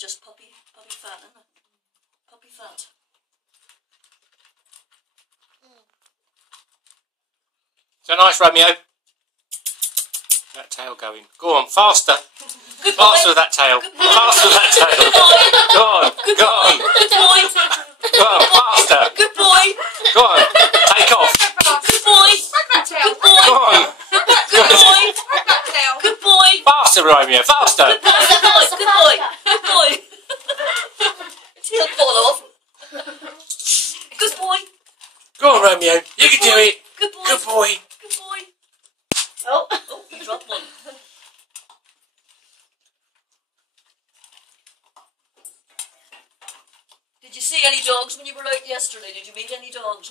just puppy fat, isn't it? Puppy fat. So nice, Romeo. That tail going. Go on, faster. Good boy. Faster with that tail. Faster with that tail. Good boy. Go on. Good Go boy. on. Good boy. Go on, faster. Good boy. Go on. Take off. Good boy. Good boy. Go on. Good boy. Good boy. Faster, Romeo. Faster. Good boy. Good boy. Good boy. Good boy. Tail fall off. Good boy. Go on, Romeo. You can do it. Good boy. Good boy. Good boy. Oh, you dropped one. Did you see any dogs when you were out yesterday? Did you meet any dogs?